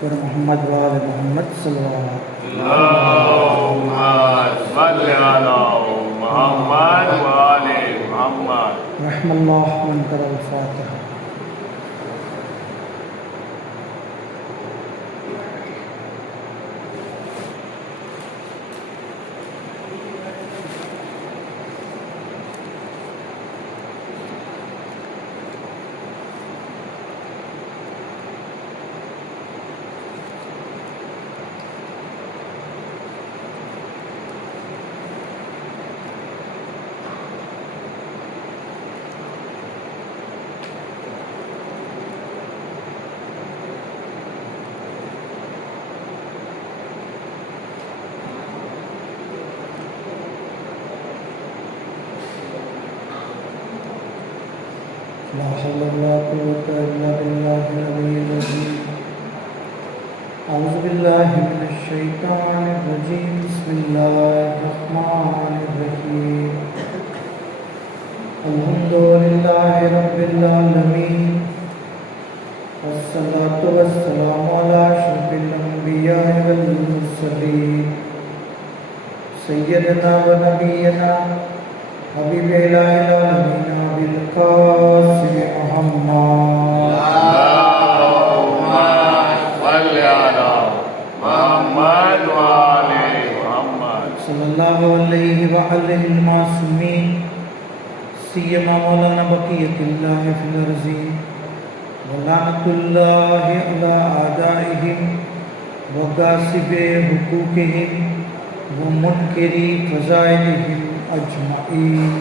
पर मोहम्मद वाले मोहम्मद सल्लल्लाहु रहमल्लाह मन कर अल-फातिहा। ला हौला वला कुव्वता इल्ला बिल्लाहिल अलिय्यिल अज़ीम। अऊज़ु बिल्लाहि मिनश शैतानिर रजीम। बिस्मिल्लाहिर रहमानिर रहीम। अल्हम्दुलिल्लाहि रब्बिल आलमीन वस्सलातु वस्सलामु अला अशरफिल अंबिया'i वल मुरसलीन सय्यदना व नबियना हबीबिल आलमीन बिल क़ासिम मुहम्मद सल्लल्लाहु अलैहि व आलिहि मासूमीन सियमा मौलाना बक़ियतुल्लाहि फिल अर्ज़ि व लानतुल्लाहि अला आदाइहिम व गासिबि हुकूकिहिम व मुनकिरी फ़ज़ाइलिहिम अजमईन।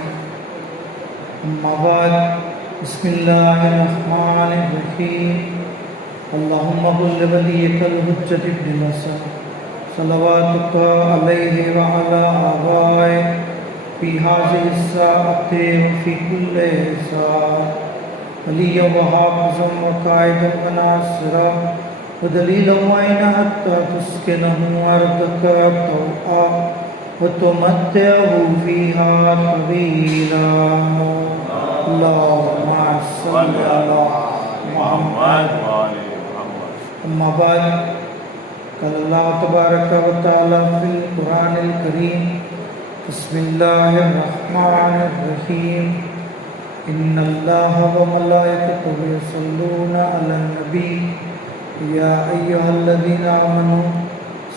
अम्मा बाद बिस्मिल्लाहिर रहमानिर रहीम। अल्लाहुम्मा कुल्ल वलिय्यिकल हुज्जत इब्न हसन सलवातुका अलैहि व अला आबाए फी हाज़िहिस साअति व फी कुल्लि साअत वलिय्यन व हाफ़िज़न व क़ाइदन व नासिरा व दलीलन व ऐना हत्ता तुस्किनहु अर्दका तौआ व तुमत्तिअहु फ़ीहा तवीला। अल्लाहुम्मा सल्लि अला मुहम्मद। अम्मा बाद क़ाल अल्लाहु तबारक व तआला फ़िल क़ुरानिल करीम बिस्मिल्लाहिर रहमानिर रहीम। इन्नल्लाहा व मलाइकतहु यसल्लूना अलन नबी या अय्युहल्लज़ीना आमनू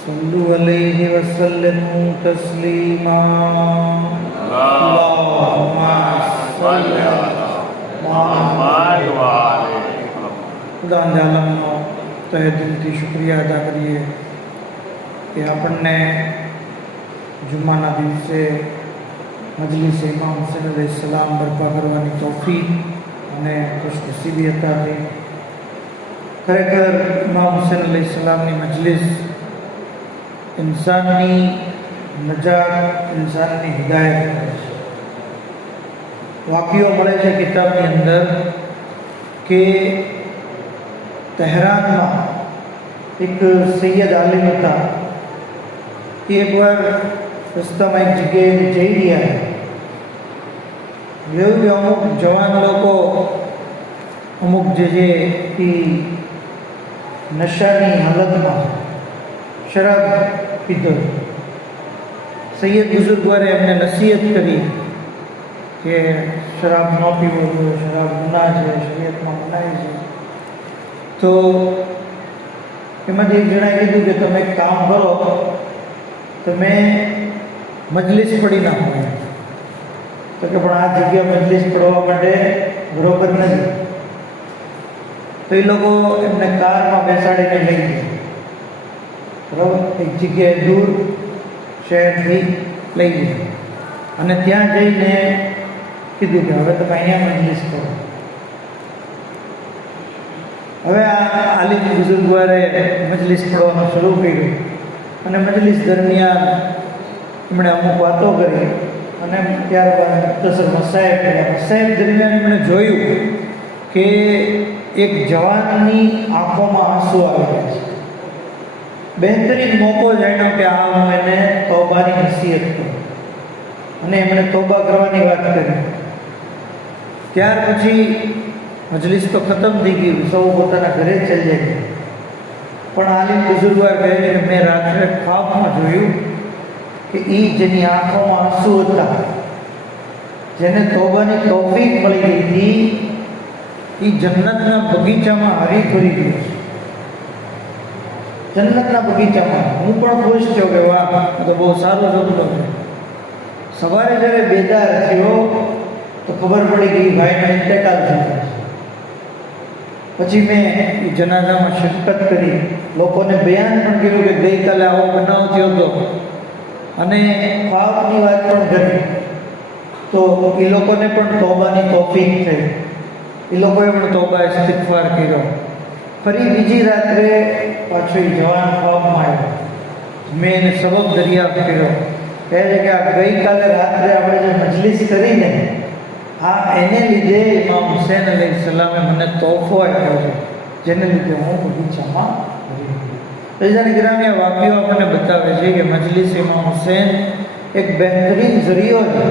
सल्लु अलैहि व सल्लिमू तस्लीमा। अल्लाहुम्मा सल्लि अला मुहम्मद व आले मुहम्मद। खुदा आलमनो तहे दिलथी शुक्रिया अदा करिए कि આપણને જુમ્માના દિવસે મજલિસ ઇમામ હુસૈન અલૈહિસ્સલામ બરપા કરવાની તૌફીક અને ખુશનસીબી અતા થઈ। ખરેખર ઇમામ હુસૈન અલૈહિસ્સલામની મજલિસ ઇન્સાનની નજાત, ઇન્સાનની હિદાયત કરે છે। વાકીઓ મળે છે કિતાબની અંદર કે તહેરાનમાં એક સૈયદ આલિમ હતા। એકવાર રસ્તામાં એક જગ્યાએ જઈ રહ્યા જોયું કે અમુક જવાન લોકો અમુક જે છે એ નશાની હાલતમાં શરાબ પીધો। સૈયદ બુઝુર્ગવારે એમને નસીહત કરી કે શરાબ ન પીવો જોઈએ, શરાબ ગુનાહ છે, શરીયતમાં મનાઈ છે। તો એમાંથી એક જણાએ કીધું કે તમે એક કામ કરો, તમે મજલિસ પડી નાખો। તો કે પણ આ જગ્યા મજલિસ પડવા માટે બરોબર નથી। તો એ લોકો એમને કારમાં બેસાડીને લઈ ગયા, બરાબર, એક જગ્યાએ દૂર શહેરથી લઈ ગયા અને ત્યાં જઈને કીધું કે હવે તમે અહીંયા મજલિસ કરો। હવે આ આલિમ બુઝુર્ગવારે મજલિસ પડવાનું શરૂ કર્યું અને મજલિસ દરમિયાન એમણે અમુક વાતો કરી અને ત્યારબાદ મુખ્તસર મસાયબ કર્યા। મસાયબ દરમિયાન એમણે જોયું કે એક જવાનની આંખોમાં આંસુ આવી ગયા છે। બહેતરીન મોકો જાણ્યો કે આ હું એને તોબાની નસીહત કરું અને એમણે તોબા કરવાની વાત કરી। ત્યાર પછી મજલિસ તો ખતમ થઈ ગઈ, સૌ પોતાના ઘરે ચાલ્યા ગયા। પણ આલિમ બુઝુર્ગવાર કહે છે કે મેં રાત્રે ખ્વાબમાં જોયું કે એ જેની આંખોમાં આંસુ હતા, જેને તોબાની તૌફીક મળી ગઈ હતી, એ જન્નતના બગીચામાં હરી ફરી ગયો છે. જન્નતના બગીચામાં. હું પણ ખુશ થયો કે વાહ, તો બહુ સારો સપનો છે. સવારે જ્યારે બેદાર થયો તો ખબર પડી કે એ ભાઈનો ઇન્તેકાલ થઈ ગયો છે. પછી મેં એ જનાઝામાં શિરકત કરી, લોકોને બયાન પણ કર્યું કે ગઈકાલે આવો બનાવ થયો હતો અને ખ્વાબની વાત પણ કરી. તો એ લોકોને પણ તોબાની તૌફીક થઈ, એ લોકોએ પણ તોબા ઇસ્તિગફાર કર્યો. ફરી બીજી રાત્રે પાછો એ જવાન ખ્વાબમાં આવ્યો. મેં એને સબબ દરિયાફ્ત કર્યો. કહે છે કે આ ગઈકાલે રાત્રે આપણે જે મજલિસ કરીને એને લીધે ઇમામ હુસૈન અલૈહિસ્સલામે મને તોહફો આપ્યો છે, જેને લીધે હું બગીચામાં રહી ગયો. રજાની ગ્રામીય વાક્યો આપણને બતાવે છે કે મજલિસ ઇમામ હુસૈન એક બહેતરીન ઝરિયો છે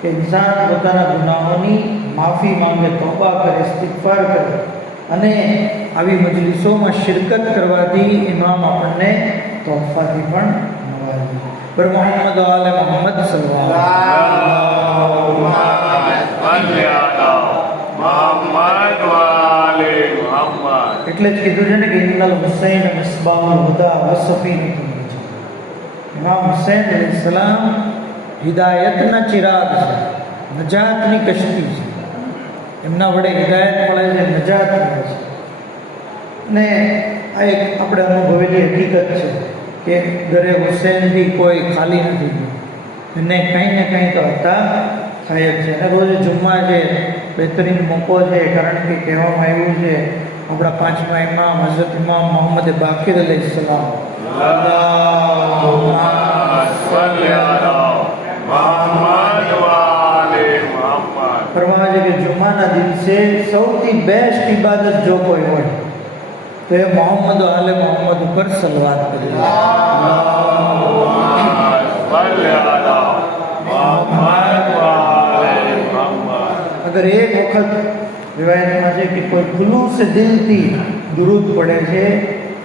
કે ઇન્સાન પોતાના ગુનાહોની માફી માંગે, તોબા કરે, ઇસ્તિગફાર કરે. અને આવી મજલિસોમાં શિરકત કરવાથી ઇમામ આપણને તોહફાથી પણ નવાજે. પર મોહમ્મદ આલે મોહમ્મદ એટલે જ કીધું છે ને કે ઇન્નલ હુસૈન મિસ્બાહુલ હુદા વ સફીનતુન નજા. ઇમામ હુસૈન અલૈહિસ્સલામ હિદાયતના ચિરાગ છે, નજાતની કશ્તી છે. એમના વડે હિદાયત મળે છે, નજાત મળે છે. ને આ એક આપણે અનુભવેલી હકીકત છે કે ઘરે હુસૈનથી કોઈ ખાલી નથી ગયું, એને કંઈ ને કંઈ તો હતા થાય જ છે. અને રોજ જુમ્મા છે બહેતરીન મોકો છે, કારણ કે કહેવામાં આવ્યું છે આપણા પાંચમા ઇમામ હઝરત ઇમામ મોહમ્મદ બાકિર અલૈહિસ્સલામ ફરમાવે છે કે જુમ્માના દિવસે સૌથી બેસ્ટ ઇબાદત જો કોઈ હોય તો એ મોહમ્મદ આલે મોહમ્મદ ઉપર સલવાત કરી. અગર એક વખત રિવાયતમાં છે કે કોઈ ખુલૂસ દિલથી દુરૂદ પડે છે,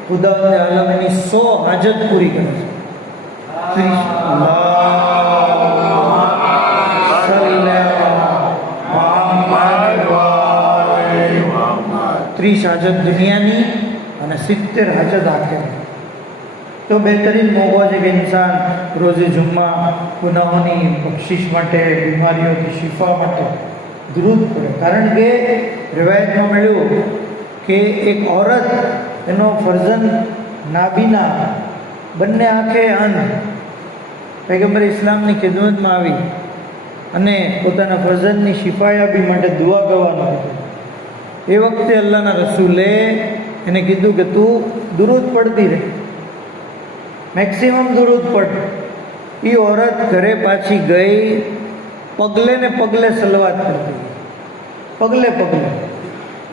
ખુદાવંદ આલમ એની 100 હાજત પૂરી કરે છે. 30 હાજત દુનિયાની અને 70 હાજત આખિરની. તો બહેતરીન મોકો છે કે ઇન્સાન રોઝે જુમ્મા ગુનાહોની બક્ષિશ માટે, બીમારીઓથી શિફા માટે દુરૂદ પડે. કારણ કે રિવાયતમાં મળ્યું કે એક औरत એનો ફરઝંદ નાબીના, બંને આંખે અંધ, પૈગંબર ઇસ્લામની ખિદમતમાં આવી અને પોતાના ફરઝંદની શિફાયાબી માટે દુઆ કરવાનું હતું. એ વખતે અલ્લાહના રસૂલે એને કીધું કે તું દુરૂદ પડતી રહે, મેક્સિમમ દુરૂદ પડ. એ औरत ઘરે પાછી ગઈ, પગલે ને પગલે સલવાત કરતી, પગલે પગલે,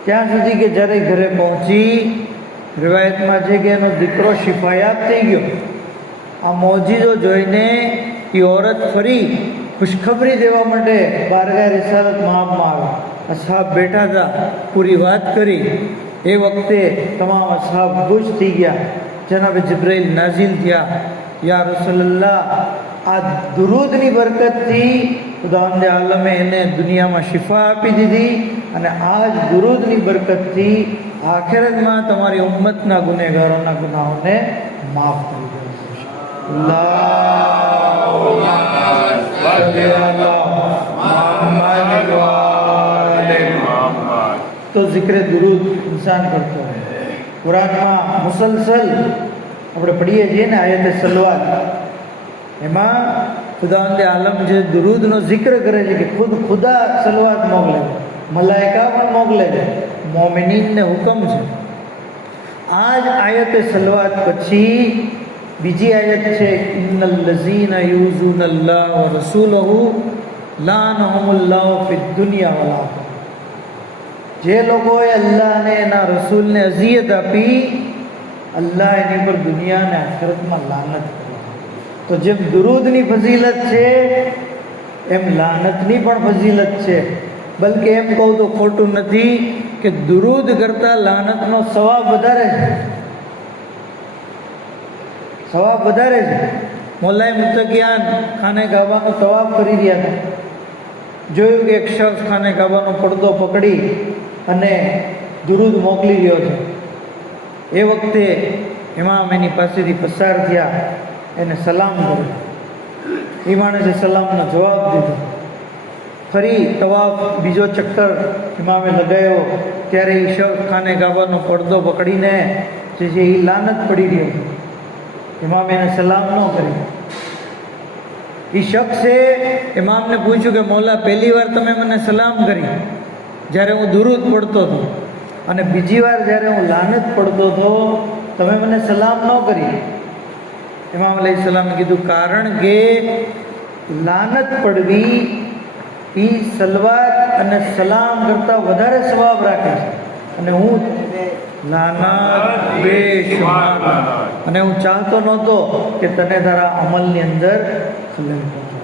ત્યાં સુધી કે જ્યારે ઘરે પહોંચી, રિવાયતમાં છે કે એનો દીકરો શિફાયાબ થઈ ગયો. આ મોજીજો જોઈને એ औरत ફરી ખુશખબરી દેવા માટે બારગાહ રિસાલત મહાબમાં આવી. અસહાબ બેઠા હતા, પૂરી વાત કરી. એ વખતે તમામ અસહાબ ખુશ થઈ ગયા. જનાબ જિબ્રાઈલ નાઝિલ થયા, યા રસૂલલ્લાહ, આ દુરૂદની બરકતથી ખુદાવંદ આલમે એને દુનિયામાં શિફા આપી દીધી અને આ જ દુરૂદની બરકતથી આખિરતમાં તમારી ઉમ્મતના ગુનેગારોના ગુનાહોને માફ કરી દેશે. તો જિક્ર દુરૂદ ઇન્સાન કરતો હોય. કુરાનમાં મુસલસલ આપણે પઢીએ છીએ ને આયતે સલવાત, એમાં ખુદાવંદ આલમ જે દુરૂદનો જિક્ર કરે છે કે ખુદા સલવાત મોકલે છે, મલાઈકા પણ મોકલે છે, મોમિનીનને હુકમ છે. આ જ આયતે સલવાત પછી બીજી આયત છે, ઇન્નલ લઝીના યુઝૂન અલ્લાહ વ રસૂલહુ લાનહુમુલ્લાહુ ફિદ દુનિયા વલ આખિરah. જે લોકોએ અલ્લાહ અને એના રસૂલને અઝિયત આપી, અલ્લાહ એની પર દુનિયા અને આખિરતમાં લાનત કરે. તો જેમ દુરૂદની ફઝીલત છે એમ લાનતની પણ ફઝીલત છે. બલકે એમ કહું તો ખોટું નથી કે દુરૂદ કરતાં લાનતનો સવાબ વધારે છે. સવાબ વધારે છે. મોલાએ મુત્તકિયાન ખાને કાબાનો તવાફ કરી રહ્યા હતા. જોયું કે એક શખ્સ ખાને કાબાનો પડદો પકડી અને દુરૂદ મોકલી રહ્યો છે. એ વખતે ઇમામ એની પાસેથી પસાર થયા, એને સલામ કર્યો. એ માણસે સલામનો જવાબ દીધો. ફરી તવાફ બીજો ચક્કર ઇમામે લગાવ્યો ત્યારે એ શખ્સ ખાને કાબાનો પડદો પકડીને જે છે એ લાનત પડી રહ્યો. ઇમામે એને સલામ ન કરી. એ શખ્સે ઇમામને પૂછ્યું કે મૌલા, પહેલી વાર તમે મને સલામ કરી જ્યારે હું દુરૂદ પડતો હતો, અને બીજી વાર જ્યારે હું લાનત પડતો હતો તમે મને સલામ ન કરી. ઇમામ અલૈહિસ્સલામે કીધું, કારણ કે લાનત પડવી એ સલવાત અને સલામ કરતાં વધારે સવાબ રાખે છે, અને હું લાનત બેશુમાર, અને હું ચાહતો નહોતો કે તને તારા અમલની અંદર ખલેલ પહોંચે.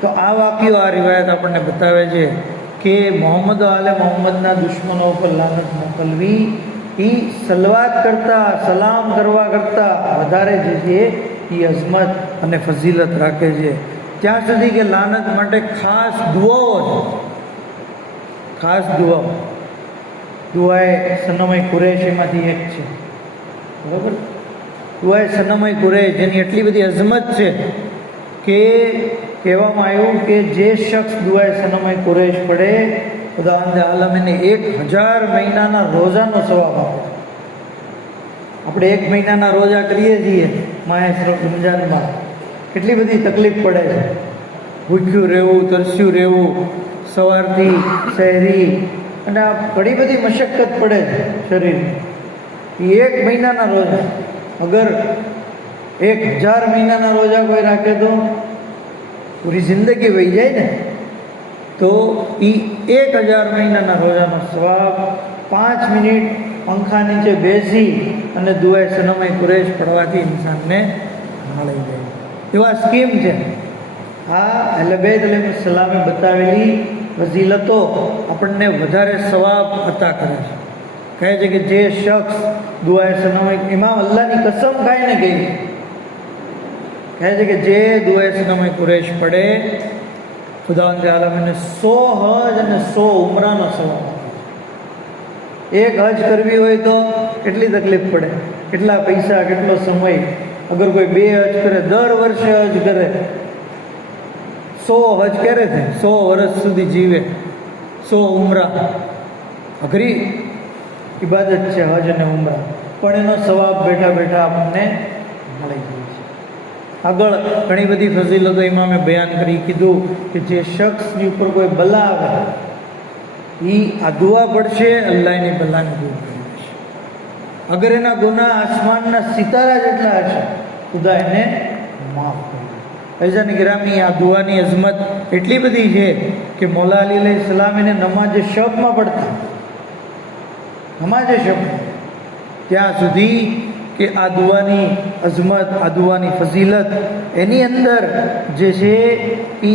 તો આ વાક્યો, આ રિવાયત આપણને બતાવે છે કે મોહમ્મદ આલે મોહમ્મદના દુશ્મનો ઉપર લાનત મોકલવી એ સલવાત કરતાં, સલામ કરવા કરતાં વધારે જે છે એ અઝમત અને ફઝીલત રાખે છે. ત્યાં સુધી કે લાનત માટે ખાસ દુઆઓ છે. ખાસ દુઆએ સનમય કુરૈશ એમાંથી એક છે. બરાબર? દુઆએ સનમય કુરૈશ જેની એટલી બધી અઝમત છે કે કહેવામાં આવ્યું કે જે શખ્સ દુઆએ સનમય કુરૈશ પડે, ખુદાવંદ આલમ એને 1000 મહિનાના રોજાનો સવાબ આપે. આપણે 1 મહિનાના રોજા કરીએ છીએ માહે રમજાનમાં, કેટલી બધી તકલીફ પડે છે. ભૂખ્યું રહેવું, તરસ્યું રહેવું, સવારથી શહેરી, અને આ ઘણી બધી મશક્કત પડે છે શરીરની. એ 1 મહિનાના રોજા, અગર 1000 મહિનાના રોજા કોઈ રાખે તો પૂરી જિંદગી વહી જાય ને. તો એ 1000 મહિનાના રોજાનો સવાબ 5 મિનિટ પંખા નીચે બેસી અને દુઆએ સનમય કુરૈશ પડવાથી ઇન્સાનને મળી જાય. એવા સ્કીમ છે. આ અહલે બેત અલૈહિસ્સલામે બતાવેલી ફઝીલતો આપણને વધારે સવાબ અતા કરે છે. કહે છે કે જે શખ્સ દુઆએ સનમય, ઇમામ અલ્લાહની કસમ ખાઈને કહી, કહે છે કે જે દુઆએ સનમય કુરૈશ પડે, ખુદાવંદ આલમ એને 100 હજ અને 100 ઉમરાનો સવાબ. એક હજ કરવી હોય તો કેટલી તકલીફ પડે, કેટલા પૈસા, કેટલો સમય. અગર કોઈ 2 હજ કરે, દર વર્ષે હજ કરે, 100 હજ ક્યારે થાય? 100 વર્ષ સુધી જીવે. 100 ઉમરા, અઘરી ઇબાદત છે હજ અને ઉમરા, પણ એનો સવાબ બેઠા બેઠા આપણને મળી જાય છે. આગળ ઘણી બધી ફઝીલતો ઇમામે બયાન કરી. કીધું કે જે શખ્સની ઉપર કોઈ બલા આવે એ આ દુઆ પડશે, અલ્લાહ એની બલાને દૂર કરી દેશે. અગર એના ગુનાહ આસમાનના સિતારા જેટલા હશે, ખુદા એને માફ કરે. ફૈઝાન ગિરામી, આ દુઆની અઝમત એટલી બધી છે કે મૌલા અલી અલૈહિસ્સલામ એને નમાજે શબમાં પડતા, નમાજે શબમાં, ત્યાં સુધી કે આ દુઆની અઝમત, આ દુઆની ફઝીલત, એની અંદર જે છે એ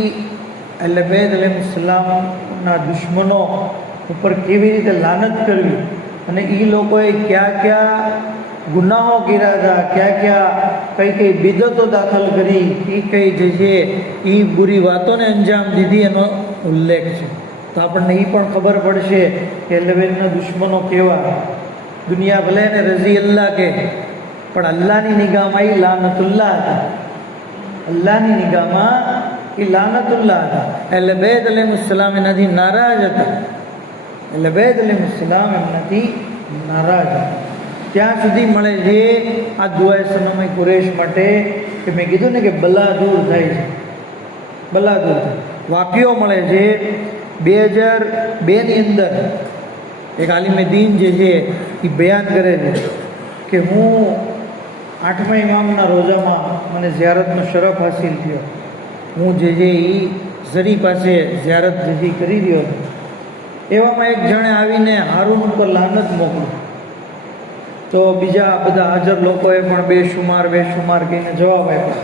અહલે બેત અલૈહિસ્સલામના દુશ્મનો ઉપર કેવી રીતે લાનત કરવી, અને એ લોકોએ કયા કયા ગુનાહો કર્યા હતા, કયા કઈ બિદતો દાખલ કરી, એ કઈ જે છે એ બુરી વાતોને અંજામ દીધી, એનો ઉલ્લેખ છે. તો આપણને એ પણ ખબર પડશે કે અહલે બેતના દુશ્મનો કેવા. દુનિયા ભલે એને રઝી અલ્લાહ કે, પણ અલ્લાહની નિગાહમાં એ લાનતુલ્લાહ હતા. અલ્લાહની નિગાહમાં એ લાનતુલ્લાહ હતા. અહલે બેત અલૈહિસ્સલામ એનાથી નારાજ હતા. અહલે બેત અલૈહિસ્સલામ એમનાથી નારાજ હતા. ત્યાં સુધી મળે છે આ દુઆએ સનમય કુરૈશ માટે કે મેં કીધું ને કે બલા દૂર થાય છે, બલા દૂર થાય. વાક્યો મળે છે 2002ની અંદર એક આલિમે દીન જે છે એ બયાન કરે છે કે હું 8મા ઇમામના રોજામાં મને ઝિયારતનો શરફ હાસિલ થયો. હું જે છે એ ઝરી પાસે ઝિયારત જે કરી રહ્યો હતો, એવામાં એક જણે આવીને હારૂન ઉપર લાનત મોકલી. તો બીજા બધા હાજર લોકોએ પણ બેશુમાર કહીને જવાબ આપ્યો,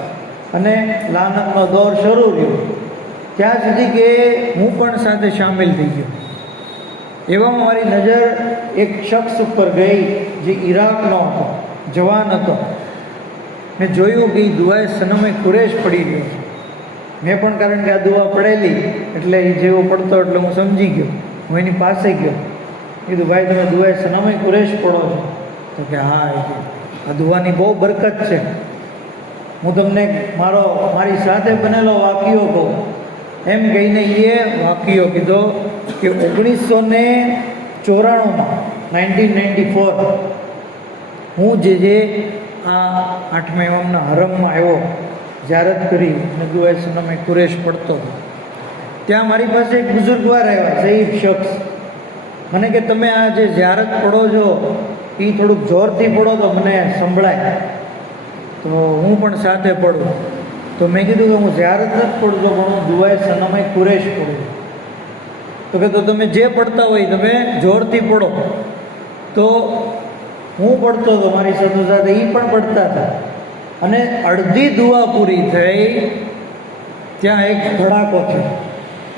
અને લાનતનો દોર શરૂ રહ્યો. ત્યાં સુધી કે હું પણ સાથે સામેલ થઈ ગયો. એવામાં મારી નજર એક શખ્સ ઉપર ગઈ જે ઈરાકનો હતો, જવાન હતો. મેં જોયું કે એ દુઆએ સનમે કુરેશ પડી ગયો છે. મેં પણ કારણ કે આ દુઆ પડેલી એટલે એ જેવો પડતો એટલે હું સમજી ગયો. હું એની પાસે ગયો, કીધું ભાઈ તમે દુઆએ સનમે કુરેશ પડો છો? તો કે હા, આ દુઆની બહુ બરકત છે. હું તમને મારી સાથે બનેલો વાક્યો કહું. એમ કહીને એ વાક્યો કીધો કે 1994 હું જે આ 8મા ઇમામના હરમમાં આવ્યો, ઝિયારત કરી અને દુઆએ સનમે કુરેશ પડતો હતો. ત્યાં મારી પાસે એક બુઝુર્ગવાર આવ્યા, સહીફ શખ્સ. મને કે તમે આ જે ઝિયારત પડો છો એ થોડુંક જોરથી પડો તો મને સંભળાય, તો હું પણ સાથે પડું. તો મેં કીધું કે હું ઝિયારત નથી પડતો, પણ હું દુઆએ સનમે કુરેશ પડું. તો કે તો તમે જે પડતા હોય તમે જોરથી પડો. તો હું પડતો હતો, મારી સાથે સાથે એ પણ પડતા હતા. અને અડધી દુઆ પૂરી થઈ ત્યાં એક ધડાકો છે,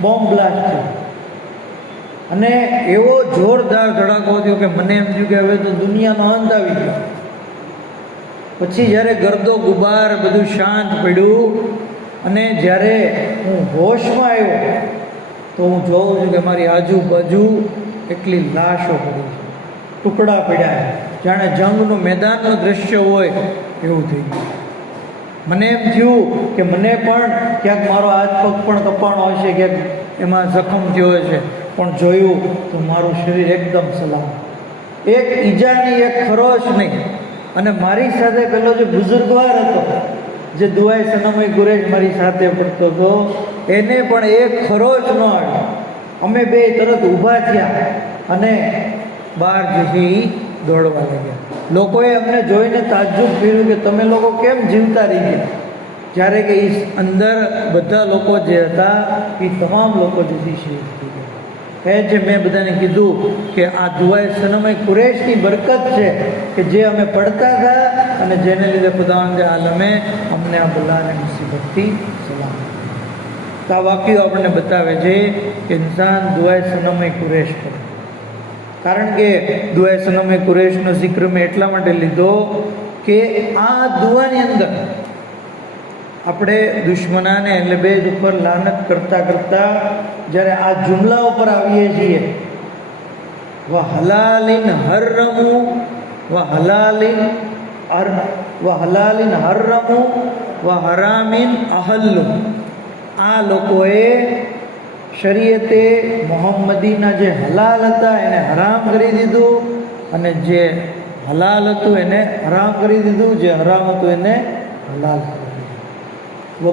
બોમ્બ બ્લાસ્ટ છે. અને એવો જોરદાર ધડાકો થયો કે મને એમ થયું કે હવે તો દુનિયાનો અંત આવી ગયો. પછી જ્યારે ગરદો ગુબાર બધું શાંત પડ્યું અને જ્યારે હું હોશમાં આવ્યો તો હું જોઉં છું કે મારી આજુબાજુ એટલી લાશો પડી છે, ટુકડા પડ્યા, જાણે જંગનું મેદાનનું દૃશ્ય હોય એવું થઈ ગયું. મને એમ થયું કે મને પણ ક્યાંક મારો હાથ પગ પણ કપાણો હશે, ક્યાંક એમાં જખમ થયો હશે, પણ જોયું તો મારું શરીર એકદમ સલામત, એક ઈજાની એક ખરોશ નહીં. અને મારી સાથે પેલો જે બુઝુર્ગવાર હતો જે દુઆએ સનમે કુરેશ મારી સાથે પડતો હતો, એને પણ એક ખરોચ ન આવ્યો. અમે બે તરત ઊભા થયા અને બહાર જઈ દોડવા લાગ્યા. લોકોએ અમને જોઈને તાજ્જુબ કર્યું કે તમે લોકો કેમ જીવતા રહી ગયા, જ્યારે કે એ અંદર બધા લોકો જે હતા એ તમામ લોકો જુદી શહીદ થઈ ગયા. એ જે મેં બધાને કીધું કે આ દુઆએ સનમે કુરેશની બરકત છે કે જે અમે પડતા હતા અને જેને લીધે ખુદાવંદ આલમે અમને આ બલાને મુસીબતથી સલામ. તો આ વાક્યો આપણને બતાવે છે કે ઇન્સાન દુઆએ સનમે કુરેશ કરે. કારણ કે દુઆએ સનમે કુરેશનો જિક્ર મેં એટલા માટે લીધો કે આ દુઆની અંદર આપણે દુશ્મનાને એટલે બે ઉપર લાનત કરતાં કરતાં જ્યારે આ જુમલા ઉપર આવીએ છીએ, વ હલાલિન હરમુ વ હલાલિન હરમુ વ હરામિન અહલ્લુ, આ લોકોએ શરીયતે મોહમ્મદીના જે હલાલ હતા એને હરામ કરી દીધું અને જે હલાલ હતું એને હરામ કરી દીધું, જે હરામ હતું એને હલાલ કરી દીધું.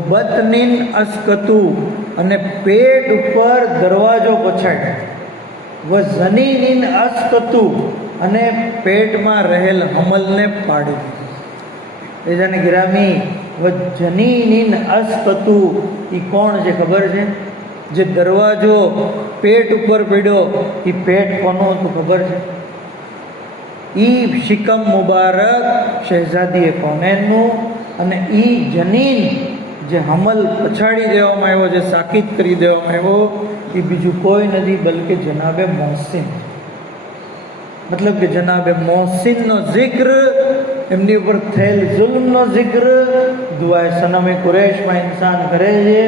બતનિન અસ્કતુ, અને પેટ ઉપર દરવાજો પછાડ્યો. ઝનીનિન અસ્કતુ, અને પેટમાં રહેલ હમલને પાડી દીધું. એ જાણે ગિરામી જનીનિન અસ્કતુ એ કોણ છે ખબર છે? જે દરવાજો પેટ ઉપર પડ્યો એ પેટ કોનું હતું ખબર છે? ઈ શિકમ મુબારક શહેઝાદી કોનેનનું. અને ઈ જનીન જે હમલ પછાડી દેવામાં આવ્યો, જે સાકિત કરી દેવામાં આવ્યો, એ બીજું કોઈ નથી બલકે જનાબે મોહસિન. મતલબ કે જનાબે મોહસિનનો જિક્ર, એમની ઉપર થયેલ જુલ્મનો જિક્ર દુઆએ સનમે કુરેશમાં ઇન્સાન કરે છે.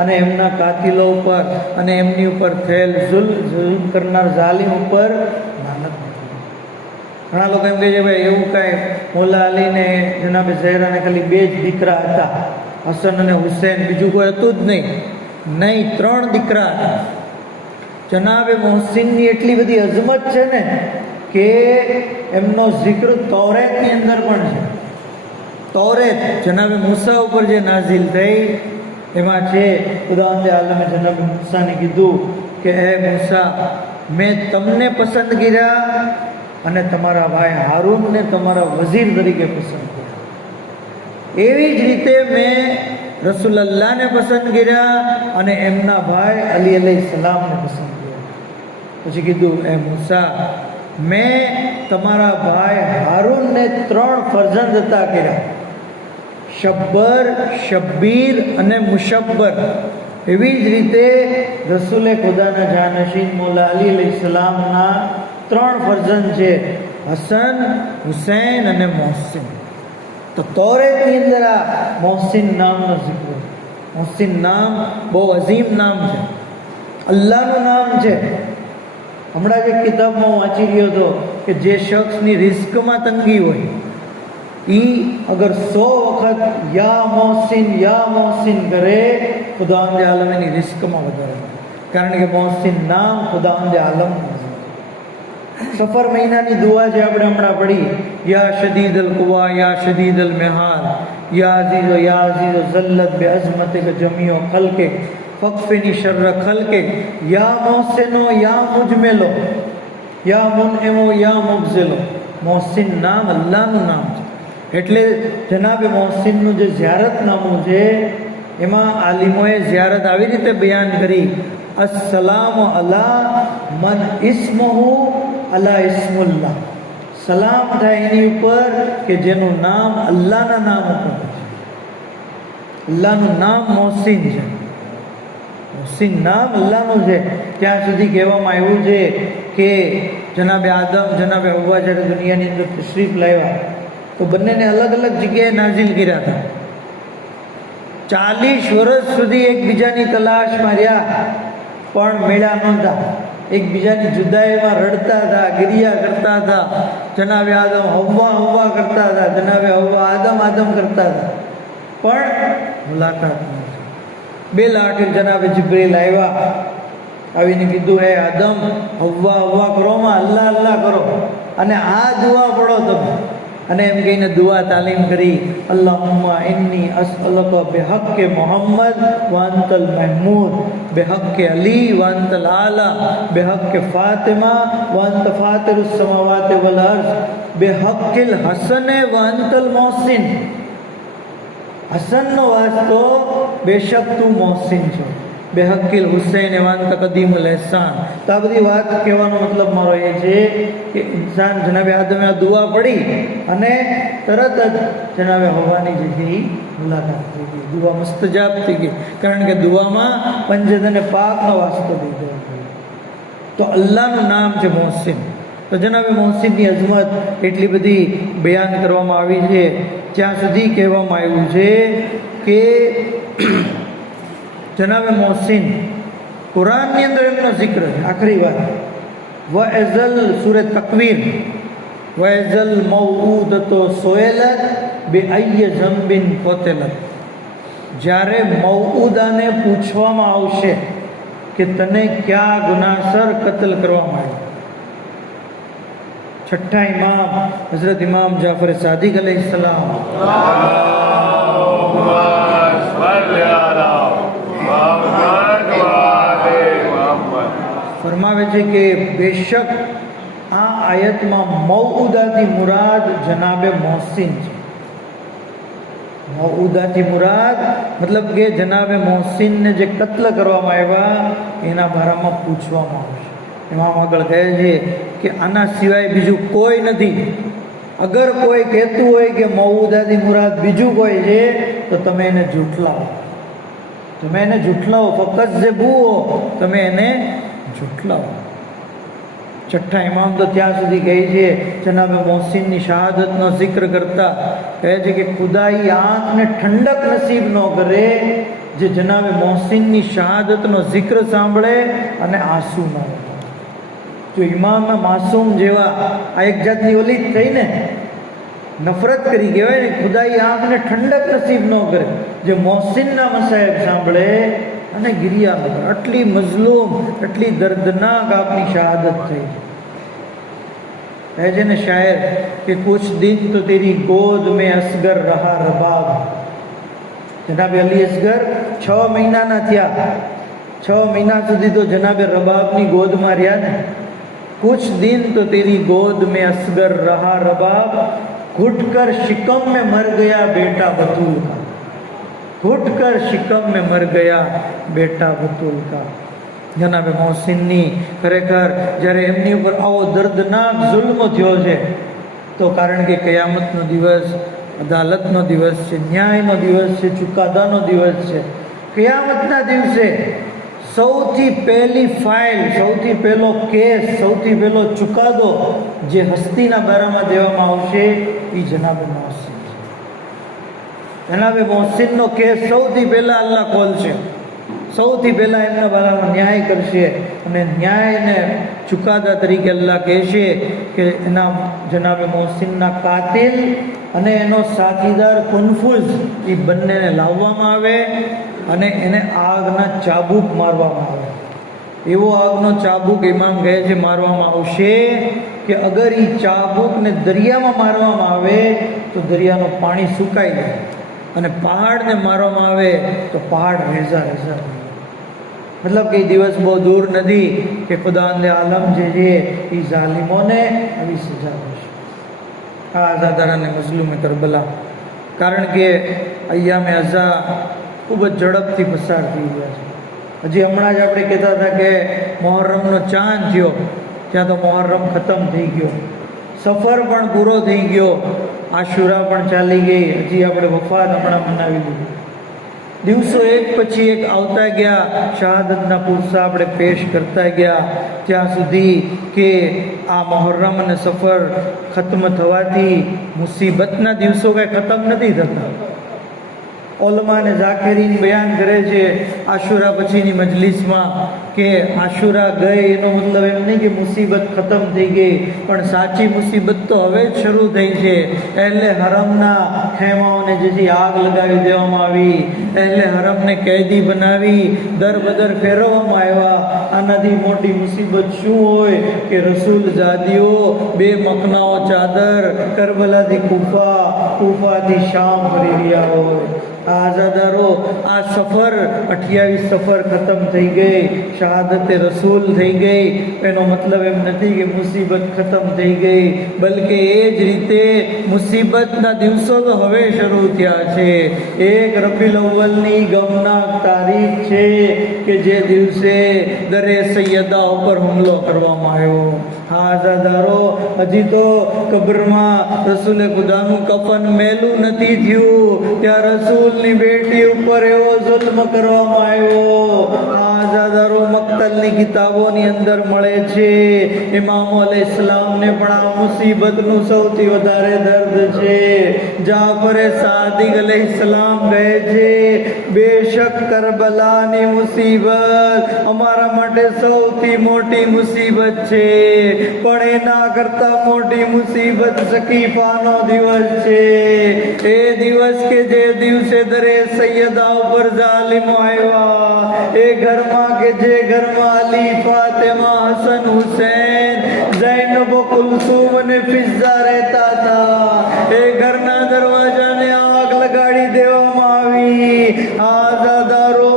અને એમના કાતિલો ઉપર અને એમની ઉપર થયેલ જુલ્મ કરનાર ઝાલિમ ઉપર લાનત. ઘણા લોકો એમ કહે છે ભાઈ એવું કાંઈ મોલા અલીને જનાબે ઝહેરાને ખાલી બે જ દીકરા હતા, હસન અને હુસૈન, બીજું કોઈ હતું જ નહીં. 3 દીકરા હતા. જનાબે મોહસિનની એટલી બધી અઝમત છે ને કે એમનો જિક્ર તૌરેતની અંદર પણ છે. તૌરેત જનાબે મૂસા ઉપર જે નાઝિલ થઈ એમાં છે, ખુદાવંદ આલમે જનાબે મૂસાને કીધું કે હે મૂસા, મેં તમને પસંદ કર્યા અને તમારા ભાઈ હારૂનને તમારા વઝીર તરીકે પસંદ કર્યા. એવી જ રીતે મેં રસૂલલ્લાહને પસંદ કર્યા અને એમના ભાઈ અલી અલૈહિસ્સલામને પસંદ કર્યા. પછી કીધું એ મૂસા, મેં તમારા ભાઈ હારૂનને 3 ફરજંદ અતા કર્યા, શબ્બર, શબ્બીર અને મુશબ્બર. એવી જ રીતે રસૂલે ખુદાના જાનશીન મોલા અલી અલૈહિસ્સલામના 3 ફરજંદ છે, હસન, હુસૈન અને મોહસિન. તો તૌરેતની અંદર આ મોહસિન નામનો જિક્ર છે. મોહસિન નામ બહુ અઝીમ નામ છે, અલ્લાહનું નામ છે. હમણાં જ એક કિતાબમાં હું વાંચી રહ્યો હતો કે જે શખ્સની રિસ્કમાં તંગી હોય એ અગર 100 વખત યા મોહસિન કરે, ખુદાવંદ આલમ એની રિસ્કમાં વધારે, કારણ કે મોહસિન નામ ખુદાવંદ આલમ. સફર મહિનાની દુઆ જે આપણે હમણાં પડી, યા શદીદ અલ કુવા યા શદીદ અલ મેહાલ યા અઝીઝો ઝલ્લત બે અઝમતિક જમીઓ ખલકે ફકફિની શર્ર ખલકે યા મોહસિનો યા મુજમેલો યા મુનએમો યા મુબઝિલો. મોહસિન નામ અલ્લાહનું નામ છે. એટલે જનાબે મોહસિનનું જે ઝિયારતનામું છે એમાં આલિમોએ ઝિયારત આવી રીતે બયાન કરી, અસ્સલામુ અલા મન ઇસ્મહુ અલા ઇસ્મુલ્લાહ. સલામ થાય એની ઉપર કે જેનું નામ અલ્લાહના નામ ઉપર છે. અલ્લાહનું નામ મોહસિન છે. મોહસિન નામ અલ્લાહનું છે. ત્યાં સુધી કહેવામાં આવ્યું છે કે જનાબે આદમ જનાબે હવ્વા જ્યારે દુનિયાની અંદર તશરીફ લાવ્યા તો બંનેને અલગ અલગ જગ્યાએ નાઝિલ કર્યા હતા. 40 વર્ષ સુધી એકબીજાની તલાશ માર્યા પણ મેળા નહોતા. એકબીજાની જુદાઈમાં રડતા હતા, ગિરિયા કરતા હતા. જનાબે આદમ હવ્વા કરતા હતા, જનાબે હવ્વા આદમ કરતા હતા, પણ મુલાકાત નથી. બેલ આખિર જનાબે જિબ્રીલ આવ્યા, આવીને કીધું, હે આદમ હવ્વા કરોમાં અલ્લાહ કરો અને આ દુઆ પઢો તમે. અને એમ કહીને દુઆ તાલીમ કરી, અલ્લાહુમ્મા ઇન્ની અસઅલુકા બિહક્કે મુહમ્મદ વ અંતલ મહમૂદ બિહક્કે અલી વ અંતલ આલા બિહક્કે ફાતિમા વ અંત ફાતિરુસ સમાવાતિ વલ અર્ઝ બિહક્કિલ હસન વ અંતલ મોહસિન. હસનનો વાસ્તો બેશક તું મોહસિન છો, બેહક્કિલ હુસૈન વાંત કદીમુલ એહસાન. તો આ બધી વાત કહેવાનો મતલબ મારો એ છે કે ઇન્સાન જનાબે આદમે આ દુઆ પડી અને તરત જ જનાબે હવાની જે છે એ મુલાકાત થઈ ગઈ. દુઆ મુસ્તજાબ થઈ ગઈ, કારણ કે દુઆમાં પંજદ અને પાકનો વાસ્તો થઈ ગયો. તો અલ્લાહનું નામ છે મોહસિન. તો જનાબે મોહસિનની અઝમત એટલી બધી બયાન કરવામાં આવી છે. ત્યાં સુધી કહેવામાં આવ્યું છે કે જનાબે મોહસિન કુરાનની અંદર એમનો જિક્ર છે. આખરી વાત, વએઝલ સૂરે તકવીર, વએઝલ મૌઉદતો સોએલત બેઅય્ય ઝંબિન કોતેલત. જ્યારે મૌઉદાને પૂછવામાં આવશે કે તને કયા ગુનાસર કત્લ કરવામાં આવ્યો. છઠ્ઠા ઇમામ હઝરત ઇમામ જાફર સાદિક અલૈહિસ્સલામ ફરમાવે છે કે બેશક આ આયતમાં મૌઉદાથી મુરાદ જનાબે મોહસિન છે. મૌઉદાથી મુરાદ મતલબ કે જનાબે મોહસિનને જે કત્લ કરવામાં આવ્યા એના બારામાં પૂછવામાં આવશે. એમાં આગળ કહે છે કે આના સિવાય બીજું કોઈ નથી. અગર કોઈ કહેતું હોય કે મૌઉદાથી મુરાદ બીજું કોઈ છે તો તમે એને જૂઠલાવો, ફકત જે બુઓ તમે એને જૂઠલાવો. છઠ્ઠા ઇમામ તો ત્યાં સુધી કહે છે જનાબે મોહસિનની શહાદતનો જિક્ર કરતા કહે છે કે ખુદાઈ આંખને ઠંડક નસીબ ન કરે જે જનાબે મોહસિનની શહાદતનો જિક્ર સાંભળે અને આંસુ ન આવે. જો ઇમામ માસૂમ જેવા આ એક જાતની ઓલી જ થઈ ને, નફરત કરી કહેવાય ને, ખુદાઈ આંખને ઠંડક નસીબ ન કરે જે મોહસિનના મસાયબ સાંભળે અને ગિરિયા ન કરે. આટલી મઝલૂમ, આટલી દર્દનાક આપની શહાદત થઈ. કહે છે ને શાયર કે કુછ દિન તો તેરી ગોદ મેં અસગર રહા રબાબ. જનાબે અલી અસગર 6 મહિનાના થયા. 6 મહિના સુધી તો જનાબે રબાબની ગોદમાં રહ્યા ને. कुछ दिन तो तेरी गोद में असगर रहा रबाब, घुट कर शिकम में मर गया बेटा बतूल का, घुट कर शिकम में मर गया बेटा बतूल का. જનાબે મોહસિનની ખરેખર જ્યારે એમની ઉપર આવો દર્દનાક જુલ્મ થયો છે તો કારણ કે કયામતનો દિવસ અદાલતનો દિવસ છે, ન્યાયનો દિવસ છે, ચુકાદાનો દિવસ છે. કયામતના દિવસે સૌથી પહેલી ફાઇલ, સૌથી પહેલો કેસ, સૌથી પહેલો ચુકાદો જે હસ્તીના બારામાં દેવામાં આવશે એ જનાબે મોહસિન છે. જનાબે મોહસિનનો કેસ સૌથી પહેલાં અલ્લાહ ખોલશે, સૌથી પહેલાં એમના બારામાં ન્યાય કરશે અને ન્યાયને ચુકાદા તરીકે અલ્લાહ કહેશે કે એના જનાબે મોહસિનના કાતિલ અને એનો સાથીદાર કન્ફ્યુઝ એ બંનેને લાવવામાં આવે અને એને આગના ચાબુક મારવામાં આવે. એવો આગનો ચાબુક ઇમામ કહે છે મારવામાં આવશે કે અગર એ ચાબુકને દરિયામાં મારવામાં આવે તો દરિયાનું પાણી સુકાઈ જાય અને પહાડને મારવામાં આવે તો પહાડ રેઝા રેઝા. મતલબ કે એ દિવસ બહુ દૂર નથી કે ખુદાવંદે આલમ જે છે એ ઝાલિમોને આવી સજા થશે. આ આઝાદારાને મઝલૂમે કરબલા, કારણ કે અય્યામે અઝા ખૂબ જ ઝડપથી પસાર થઈ ગયા છે. હજી હમણાં જ આપણે કહેતા હતા કે મોહર્રમનો ચાંદ થયો, ત્યાં તો મોહર્રમ ખતમ થઈ ગયો, સફર પણ પૂરો થઈ ગયો, આશુરા પણ ચાલી ગઈ, હજી આપણે વફાત હમણાં મનાવી લીધી. દિવસો એક પછી એક આવતા ગયા, શહાદતના પુરસા આપણે પેશ કરતા ગયા, ત્યાં સુધી કે આ મોહર્રમ અને સફર ખત્મ થવાથી મુસીબતના દિવસો કાંઈ ખતમ નથી થતા. ઓલમા અને ઝાકીરીન બયાન કરે છે આશુરા પછીની મજલિસમાં કે આશુરા ગઈ એનો મતલબ એમ નહીં કે મુસીબત ખતમ થઈ ગઈ, પણ સાચી મુસીબત તો હવે જ શરૂ થઈ છે. એટલે હરમના ખેમાઓને જેથી આગ લગાવી દેવામાં આવી, એટલે હરમને કેદી બનાવી દર બદર ફેરવવામાં આવ્યા. આનાથી મોટી મુસીબત શું હોય કે રસૂલ જાદીઓ બે મકનાઓ ચાદર કરબલાથી કૂફા, કૂફાથી શામ ફરી રહ્યા હોય. આઝાદારો આ સફર 28 સફર ખતમ થઈ ગઈ, શહાદતે રસૂલ થઈ ગઈ. એનો મતલબ એમ નથી કે મુસીબત ખતમ થઈ ગઈ, બલકે એ જ રીતે મુસીબતના દિવસો તો હવે શરૂ થયા છે. એક રબીઉલ અવ્વલની ગમનાક તારીખ છે કે જે દિવસે દરે સૈયદા ઉપર હુમલો કરવામાં આવ્યો. હા આઝાદારો, હજી તો કબ્રમાં રસૂલે ખુદાનું કફન મેલું નથી થયું ત્યાં રસૂલની બેટી ઉપર એવો જુલ્મ કરવામાં આવ્યો. આઝાદારો, મક્તલની કિતાબોની અંદર મળે છે ઇમામો અલૈહિસ્સલામને પણ આ મુસીબતનું સૌથી વધારે દર્દ છે. જાફરે સાદિક અલૈહિસ્સલામ કહે છે બેશક કરબલાની મુસીબત અમારા માટે સૌથી મોટી મુસીબત છે, પણ એના કરતા મોટી મુસીબત સકીફાનો દિવસ છે. એ દિવસ કે જે દિવસે દરે સૈયદા ઉપર ઝાલિમો આવ્યા, એ ઘરમાં કે જે ઘરમાં અલી, ફાતિમા, હસન, હુસૈન, ઝૈનબ, કુલસુમ અને ફિઝા રહેતા હતા, એ ઘરના દરવાજાને આગ લગાડી દેવામાં આવી. આઝાદારો,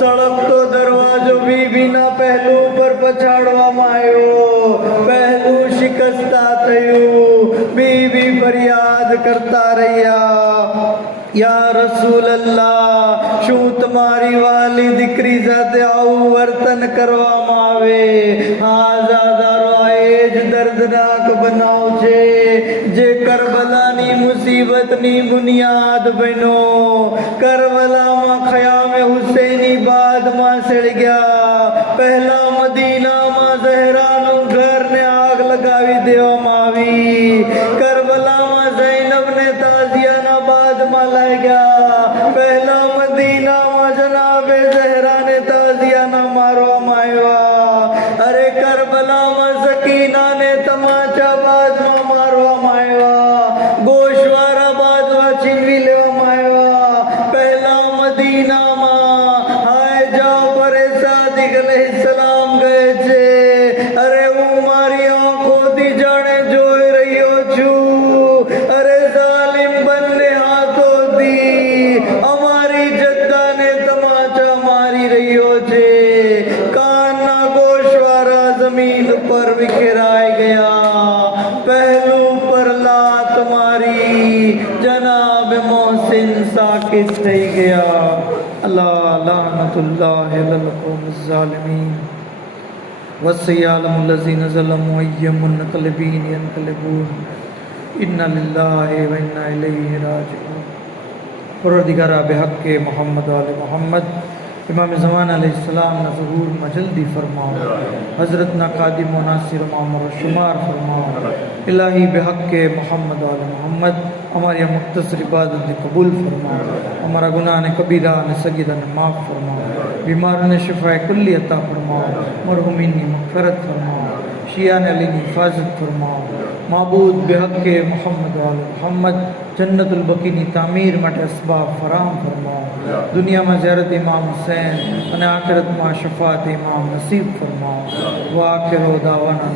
સળગતો દરવાજો બીબીના પહેલું ઉપર પછાડવામાં આવ્યો, પહેલું શિકસ્તા થયું. બીબી ફરિયાદ કરતા રહ્યા, યા રસૂલ અલ્લાહ, શું તમારી વાલી દીકરી સાથે આવું વર્તન કરવામાં આવે? આઝાદારો, એ જ દર્દનાક બનાવ છે જે કરબલાની મુસીબતની બુનિયાદ બન્યો. કરબલામાં ખયામે હુસૈની બાદમાં સળગ્યા. પહેલા મદીનામાં ઝહરાનું ઘરને આગ લગાવી દેવામાં આવી. કરબલામાં ઝૈનબને તાઝિયાના બાદમાં લાગ્યા. પહેલા મદીનામાં જનાબે ઝહરાને તાઝિયાના મારવામાં આવ્યા. અરે કરબલામાં સકીનાને તમાચા બાદમાં મારવામાં આવ્યા. ગોશવારા બાદમાં છીનવી લેવામાં આવ્યા. પહેલા મદીનામાં હાય જાફરે સાદિક અલૈહિસ્સલામ કહે છે અરે હું મારી આંખોથી જાણે જોઈ રહ્યો છું, અરે ઝાલિમ બંને હાથોથી અમારી જદ્દાને તમાચા મારી રહ્યો છે. કાનના ગોશવારા જમીન પર વિખેરાઈ ગયા. પહેલું પર લાત મારી, જનાબ મોહસિન સાકિત થઈ ગયા. અલ્લાહ લાનતુલ્લાહ અલલ કૌમિઝ ઝાલિમીન વસય્યલમુલ લઝીન ઝલમુ અય્યમુન મુનक़લિબીન યન્क़લિબૂન ઇન્ના લિલ્લાહિ વ ઇન્ના ઇલૈહિ રાजिऊन. परवरदिगारा बेहक़ मोहम्मद वाले मोहम्मद इमाम ज़मान अलैहिस्सलामना ज़ुहूરમાં જલ્દી ફરમાવો. હઝરતના ખાદિમ વ નાસિર મામર શુમાર ફરમાવો. इलाही बेहक़ मोहम्मद वाले मोहम्मद हमारी આ મુખ્તસર ઇબાદતને કબૂલ ફરમાઓ, हमारा गुनाह ने कबीरा ने सगीरा ने माफ़ फरमाओ, बीमारों ने शिफाए कुल्ली अता फरमाओ, मरहुमीन की मग़फ़िरत फरमाओ, शिया ने अली की हिफाजत फरमाओ, माबूद बेहक के मोहम्मद वाले मोहम्मद जन्नतुल बकी की तामीर માટે असबाब फराम फरमाओ, दुनिया में ज़ियारत इमाम हुसैन और आखिरत में शफात इमाम नसीब फरमाओ। व आखिर दावाना